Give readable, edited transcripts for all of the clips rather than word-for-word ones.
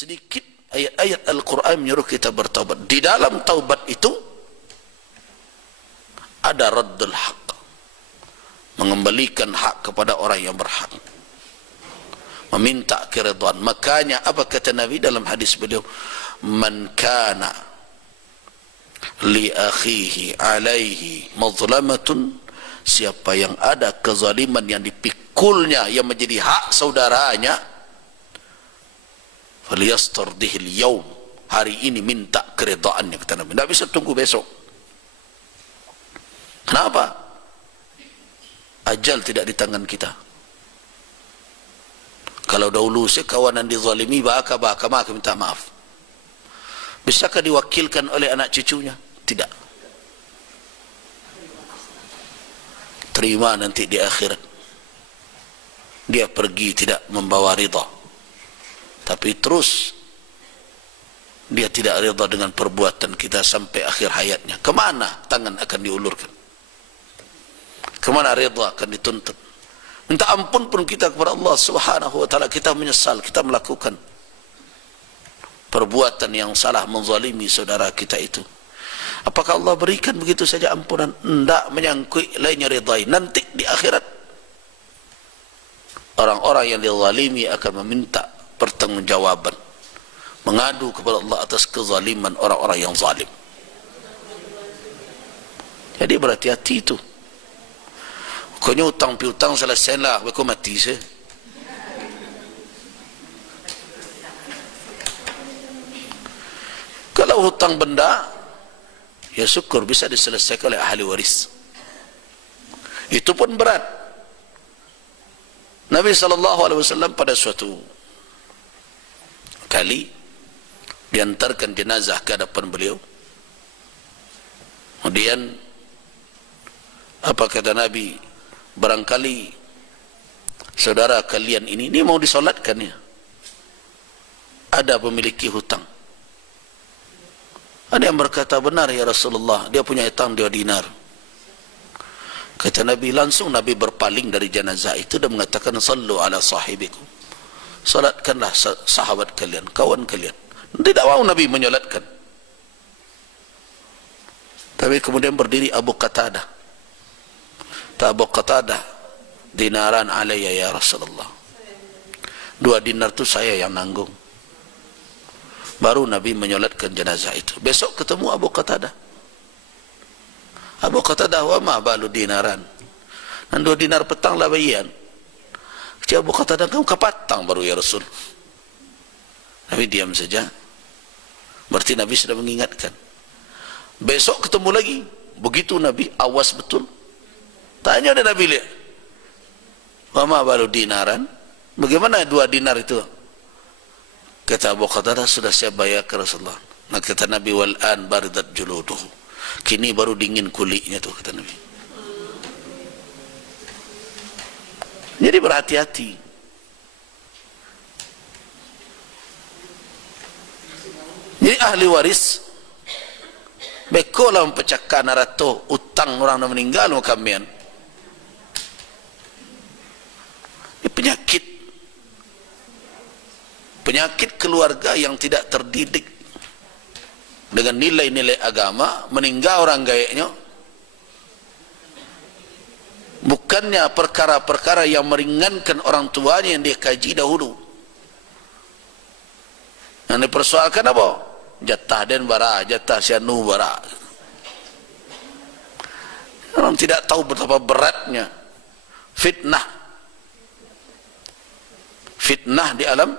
sedikit ayat-ayat Al-Quran menyuruh kita bertaubat. Di dalam taubat itu ada raddul haq, mengembalikan hak kepada orang yang berhak, meminta keridhaan. Makanya apa kata Nabi dalam hadis beliau, man kana li akhihi alaihi mazlamatun, siapa yang ada kezaliman yang dipikulnya yang menjadi hak saudaranya, falyastardihil yaum, hari ini minta keridhaannya, kata Nabi. Tidak bisa tunggu besok. Kenapa? Ajal tidak di tangan kita. Kalau dahulu sekawanan dizalimi, maka minta maaf. Bisakah diwakilkan oleh anak cucunya? Tidak. Terima nanti di akhirat. Dia pergi tidak membawa ridha, tapi terus dia tidak ridha dengan perbuatan kita sampai akhir hayatnya. Kemana tangan akan diulurkan? Kemana ridha akan dituntut? Minta ampun pun kita kepada Allah Subhanahu wa ta'ala. Kita menyesal, kita melakukan perbuatan yang salah, menzalimi saudara kita itu. Apakah Allah berikan begitu saja ampunan? Tidak, menyangkut lainnya ridai. Nanti di akhirat orang-orang yang dizalimi akan meminta pertanggungjawaban, mengadu kepada Allah atas kezaliman orang-orang yang zalim. Jadi berhati-hati itu. Pokoknya hutang piutang selesai lah, aku mati sih. Kalau hutang benda, ya syukur bisa diselesaikan oleh ahli waris. Itu pun berat. Nabi SAW pada suatu kali diantarkan jenazah ke hadapan beliau. Kemudian apa kata Nabi? Barangkali saudara kalian ini mau disolatkan ya, ada memiliki hutang. Ada yang berkata, benar ya Rasulullah, dia punya hutang 2 dinar. Kata Nabi, langsung Nabi berpaling dari jenazah itu dan mengatakan, sallu ala sahibikum, salatkanlah sahabat kalian, kawan kalian. Tidak mau Nabi menyolatkan. Tapi kemudian berdiri Abu Qatadah. Abu Qatadah, dinaran alayya ya Rasulullah, 2 dinar itu saya yang nanggung. Baru Nabi menyolatkan jenazah itu. Besok ketemu Abu Qatadah. Abu Qatadah, wa ma balu dinaran, dan 2 dinar petang lah bayian. Kata Abu Qatadah, kamu kapatang baru ya Rasul. Nabi diam saja. Berarti Nabi sudah mengingatkan. Besok ketemu lagi. Begitu Nabi, awas betul. Tanya ada Nabi lihat, wa ma balu dinaran, bagaimana 2 dinar itu? Kata Abu Qatadah, sudah saya bayar ke Rasulullah. Nah kata Nabi, wal an baridat juluduhu, kini baru dingin kulitnya tuh, kata Nabi. Jadi berhati-hati. Jadi ahli waris bekolah mempecahkan narato utang orang yang meninggal kamian. Penyakit keluarga yang tidak terdidik dengan nilai-nilai agama, meninggal orang gayanya. Bukannya perkara-perkara yang meringankan orang tuanya yang dia kaji dahulu. Yang dipersoalkan apa? Jatah den bara, jatah sianu bara. Orang tidak tahu betapa beratnya fitnah di alam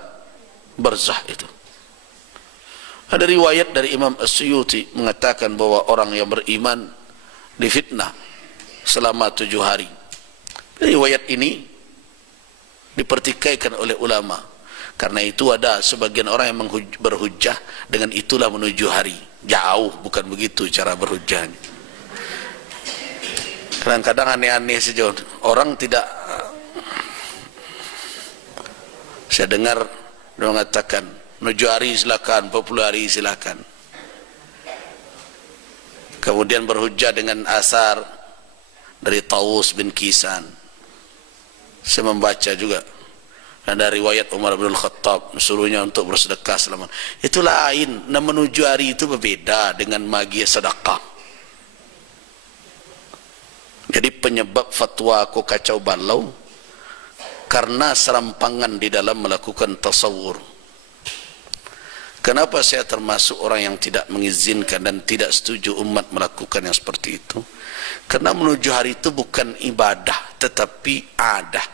barzah itu. Ada riwayat dari Imam As-Suyuti mengatakan bahwa orang yang beriman difitnah selama 7 hari. Riwayat ini dipertikaikan oleh ulama. Karena itu ada sebagian orang yang berhujjah dengan itulah menuju hari. Jauh, bukan begitu cara berhujjahnya. Kadang-kadang aneh-aneh saja. Orang tidak, saya dengar dia mengatakan, menuju hari silakan, 40 hari silakan. Kemudian berhujjah dengan asar dari Tawus bin Kisan. Saya membaca juga Ada riwayat Umar bin Khattab suruhnya untuk bersedekah selama. Itu lain. Nah, menuju hari itu berbeda dengan magi sedekah. Jadi penyebab fatwa aku kacau balau karena serampangan di dalam melakukan tasawur. Kenapa saya termasuk orang yang tidak mengizinkan dan tidak setuju umat melakukan yang seperti itu? Karena menuju hari itu bukan ibadah, tetapi adat.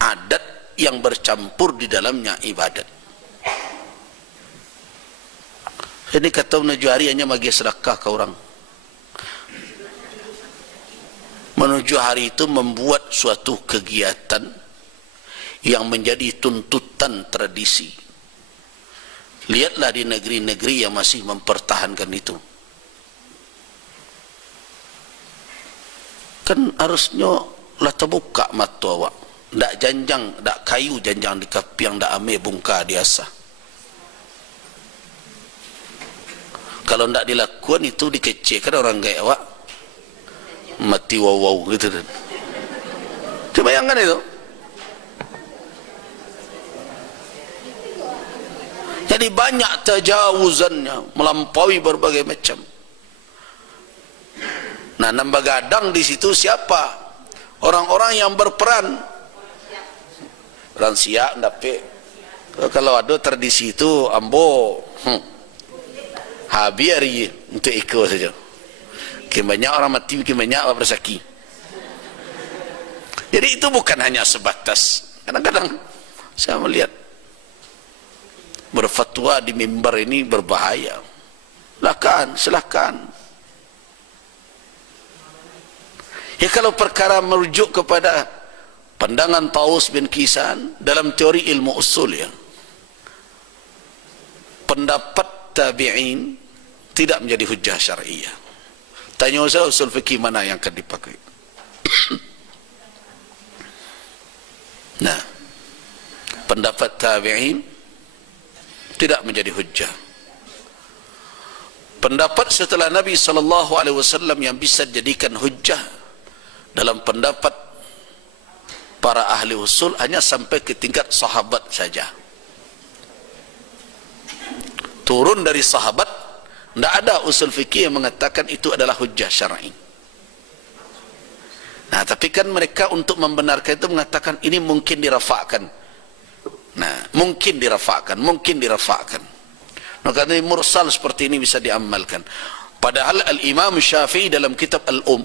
Adat yang bercampur di dalamnya ibadat. Ini kata menuju hari hanya bagi sedekah ke orang. Menuju hari itu membuat suatu kegiatan yang menjadi tuntutan tradisi. Lihatlah di negeri-negeri yang masih mempertahankan itu. Kan harusnya lah terbuka mata awak. Tak janjang, tak kayu janjang di kapiang, tak ame bungka diasa. Kalau tak dilakukan itu dikecilkan orang gaya awak. Mati wow gitu kan. Coba bayangkan itu. Jadi banyak tajawuzannya, melampaui berbagai macam. Nah, nambah gadang di situ siapa? Orang-orang yang berperan. Peran siap, tapi kalau ada tradisi itu ambo, biar untuk ikut saja. Makin banyak orang mati, makin banyak orang bersaki. Jadi itu bukan hanya sebatas. Kadang-kadang saya melihat berfatwa di mimbar ini berbahaya. Silakan. Ya, kalau perkara merujuk kepada pandangan Taus bin Kisan dalam teori ilmu usul, ya, pendapat tabi'in tidak menjadi hujjah syar'iyah. Tanya saya usul fikih mana yang akan dipakai. Nah, pendapat tabi'in tidak menjadi hujjah. Pendapat setelah Nabi SAW yang bisa dijadikan hujjah dalam pendapat para ahli usul hanya sampai ke tingkat sahabat saja. Turun dari sahabat, tidak ada usul fikih yang mengatakan itu adalah hujjah syar'i. Nah, tapi kan mereka untuk membenarkan itu mengatakan ini mungkin dirafa'kan. Nah, mungkin dirafa'kan. Nah, karena mursal seperti ini bisa diamalkan. Padahal Al-Imam Syafi'i dalam kitab Al-Um,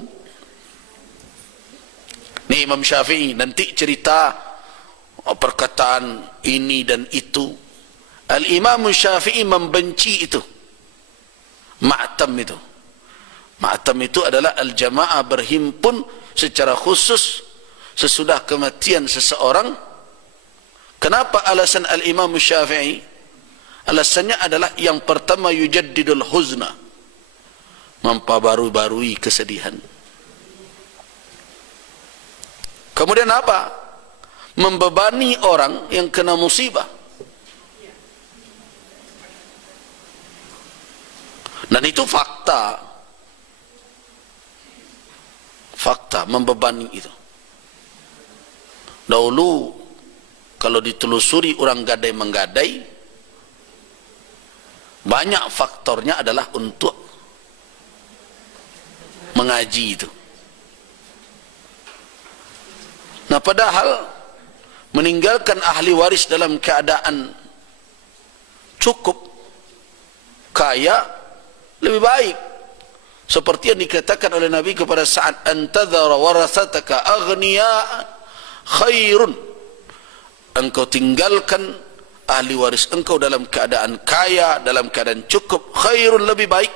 ini Imam Syafi'i nanti cerita perkataan ini dan itu. Al-Imam Syafi'i membenci itu. Ma'tam itu. Ma'tam itu adalah al-jamaah berhimpun secara khusus sesudah kematian seseorang. Kenapa alasan Al-Imam Syafi'i? Alasannya adalah yang pertama yujaddidul huzna, memperbarui kesedihan. Kemudian apa? Membebani orang yang kena musibah. Dan itu fakta. Fakta membebani itu. Dahulu kalau ditelusuri orang gadai menggadai, banyak faktornya adalah untuk mengaji itu. Nah, padahal meninggalkan ahli waris dalam keadaan cukup kaya lebih baik, seperti yang dikatakan oleh Nabi kepada Sa'ad, antadhara warasataka aghniya khairun, engkau tinggalkan ahli waris engkau dalam keadaan kaya, dalam keadaan cukup, khairun lebih baik,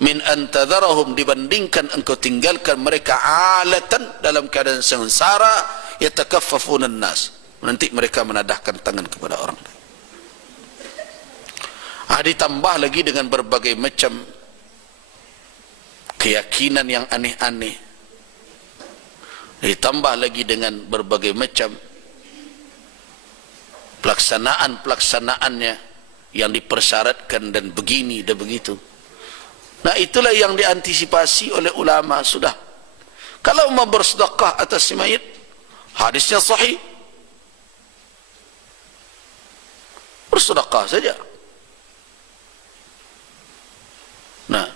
min antadharahum dibandingkan engkau tinggalkan mereka alatan dalam keadaan sengsara, yatakaffafunan nas, nanti mereka menadahkan tangan kepada orang. Ditambah lagi dengan berbagai macam keyakinan yang aneh-aneh, ditambah lagi dengan berbagai macam pelaksanaan-pelaksanaannya yang dipersyaratkan dan begini dan begitu. Nah, itulah yang diantisipasi oleh ulama sudah. Kalau mau bersedekah atas mayit, Hadisnya sahih. Bersedekah saja. Nah,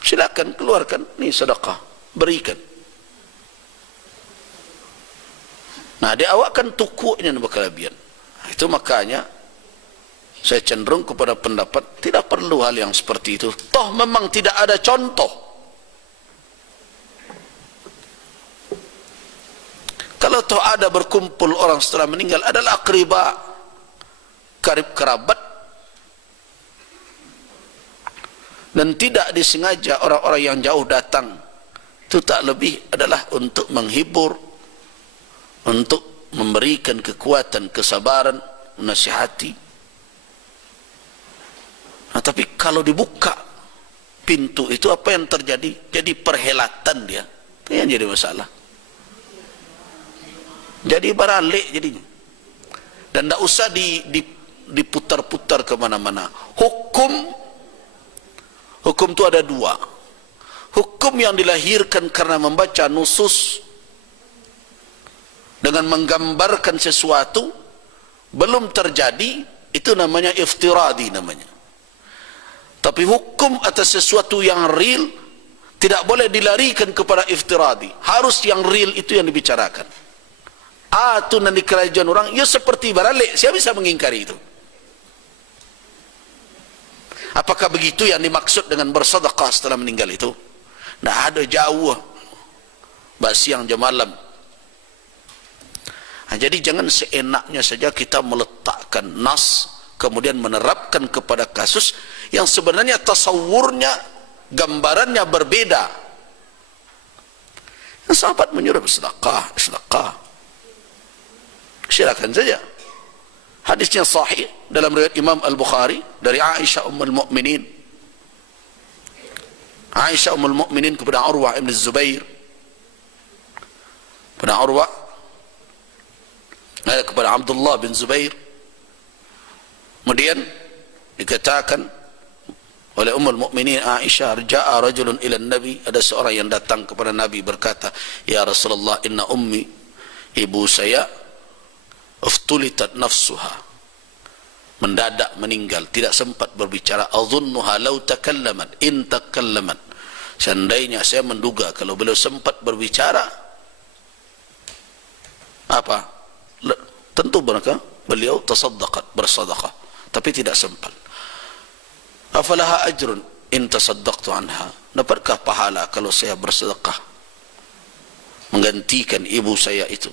silakan keluarkan, nih sedekah, berikan. Nah, diawakkan tukuknya berkelebihan. Itu makanya saya cenderung kepada pendapat tidak perlu hal yang seperti itu. Toh memang tidak ada contoh. Kalau toh ada berkumpul orang setelah meninggal adalah akriba, karib kerabat, dan tidak disengaja orang-orang yang jauh datang, itu tak lebih adalah untuk menghibur, untuk memberikan kekuatan, kesabaran, menasihati. Nah, tapi kalau dibuka pintu itu apa yang terjadi? Jadi perhelatan dia. Itu yang jadi masalah. Jadi baralik jadinya. Dan tidak usah diputar-putar kemana-mana. Hukum itu ada dua. Hukum yang dilahirkan karena membaca nusus dengan menggambarkan sesuatu belum terjadi, itu namanya iftiradi namanya. Tapi hukum atas sesuatu yang real tidak boleh dilarikan kepada iftiradi. Harus yang real itu yang dibicarakan. Itu nanti kerajaan orang, ya seperti baralik. Siapa bisa mengingkari itu? Apakah begitu yang dimaksud dengan bersedekah setelah meninggal itu? Tidak ada, jauh. Mbak siang jam malam. Nah, jadi jangan seenaknya saja kita meletakkan nas, kemudian menerapkan kepada kasus yang sebenarnya tasawurnya, gambarannya berbeda. Yang sahabat menyuruh sedekah, sedekah. Silakan saja. Hadisnya sahih dalam riwayat Imam Al-Bukhari dari Aisyah Ummul Mukminin. Aisyah Ummul Mukminin kepada Urwah ibn Zubair. Kepada Urwah, kepada Abdullah bin Zubair. Kemudian dikatakan oleh Ummul Mukminin Aisyah, ja'a rajulun ila Nabi, ada seorang yang datang kepada Nabi berkata, ya Rasulullah, inna ummi, ibu saya uftulitat nafsuha, mendadak meninggal, tidak sempat berbicara. Adhunnuha law takallamat in takallamat, seandainya saya menduga kalau beliau sempat berbicara, apa? Tentu mereka beliau tasaddaqat, bersedekah, tapi tidak sempat. Afalaha ajrun in tasaddaqtu anha, dapatkah pahala kalau saya bersedekah menggantikan ibu saya itu?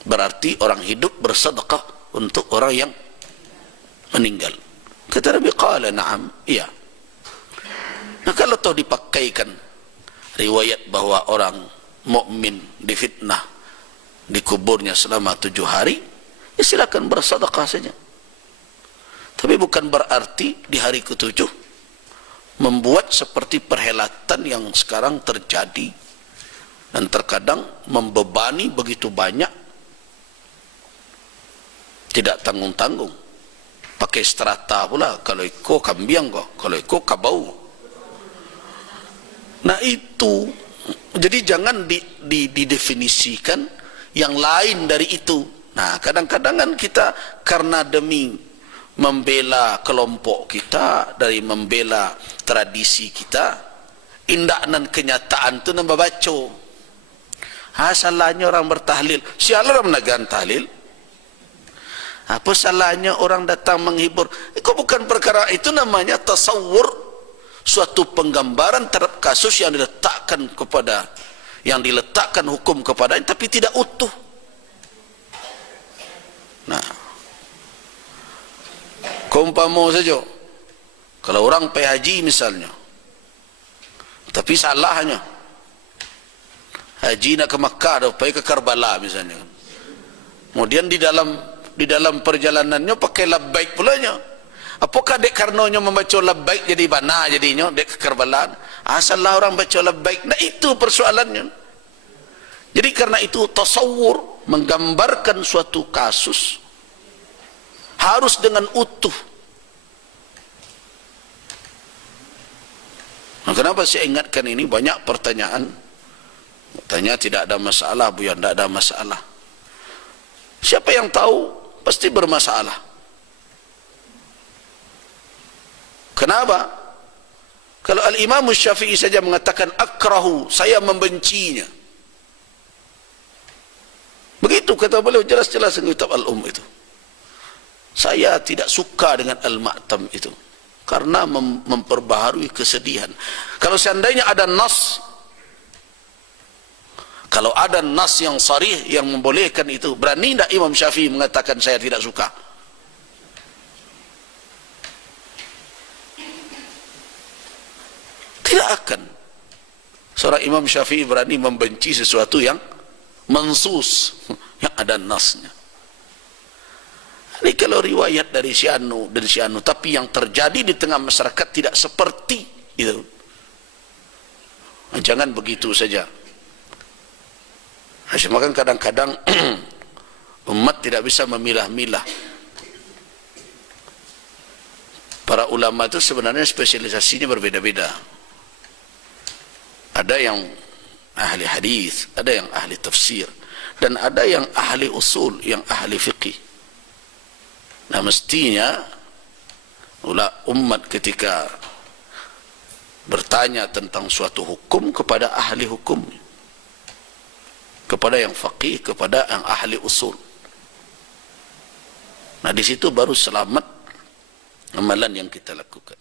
Berarti orang hidup bersedekah untuk orang yang meninggal. Kata Nabi, qala na'am, iya. Nah, kalau toh dipakaikan riwayat bahwa orang mukmin difitnah di kuburnya selama 7 hari, ya silakan bersedekah saja. Tapi bukan berarti di hari ke-7 membuat seperti perhelatan yang sekarang terjadi dan terkadang membebani begitu banyak, tidak tanggung-tanggung. Pakai strata pula, kalau iko kambiang kok, kalau iko kabau. Nah itu, jadi jangan didefinisikan yang lain dari itu. Nah, kadang-kadang kan kita karena demi membela kelompok kita, dari membela tradisi kita, indak dan kenyataan itu nambah baco. Salahnya orang bertahlil, siapa orang menegang tahlil? Apa salahnya orang datang menghibur? Itu bukan perkara itu, namanya tasawur, suatu penggambaran terhadap kasus yang diletakkan kepada, yang diletakkan hukum kepadanya tapi tidak utuh. Nah, keumpama saja kalau orang pergi haji misalnya, tapi salahnya haji nak ke Makkah atau pergi ke Karbala misalnya, kemudian di dalam perjalanannya pakai labbaik pulanya. Apakah dek karenanya membaca labbaik jadi bana jadinya dek ke Karbala? Asallah orang baca labbaik. Nah itu persoalannya. Jadi karena itu tasawur, menggambarkan suatu kasus harus dengan utuh. Nah, kenapa saya ingatkan ini? Banyak pertanyaan Katanya tidak ada masalah, Buya, tidak ada masalah. Siapa yang tahu pasti bermasalah. Kenapa? Kalau Al-Imam Syafi'i saja mengatakan akrahu, saya membencinya. Begitu kata beliau jelas-jelas dalam kitab Al-Umm itu. Saya tidak suka dengan Al-Ma'tam itu karena memperbaharui kesedihan. Kalau seandainya ada nas, kalau ada nas yang sarih yang membolehkan itu, berani tidak Imam Syafi'i mengatakan saya tidak suka? Tidak akan seorang Imam Syafi'i berani membenci sesuatu yang mansus, yang ada nasnya. Ini kalau riwayat dari Syianu dan Syianu, tapi yang terjadi di tengah masyarakat tidak seperti itu. Jangan begitu saja. Makan kadang-kadang umat tidak bisa memilah-milah. Para ulama itu sebenarnya spesialisasinya berbeda-beda. Ada yang ahli hadis, ada yang ahli tafsir, dan ada yang ahli usul, yang ahli fiqih. Nah, mestinya umat ketika bertanya tentang suatu hukum kepada ahli hukum, kepada yang faqih, kepada yang ahli usul. Nah, di situ baru selamat amalan yang kita lakukan.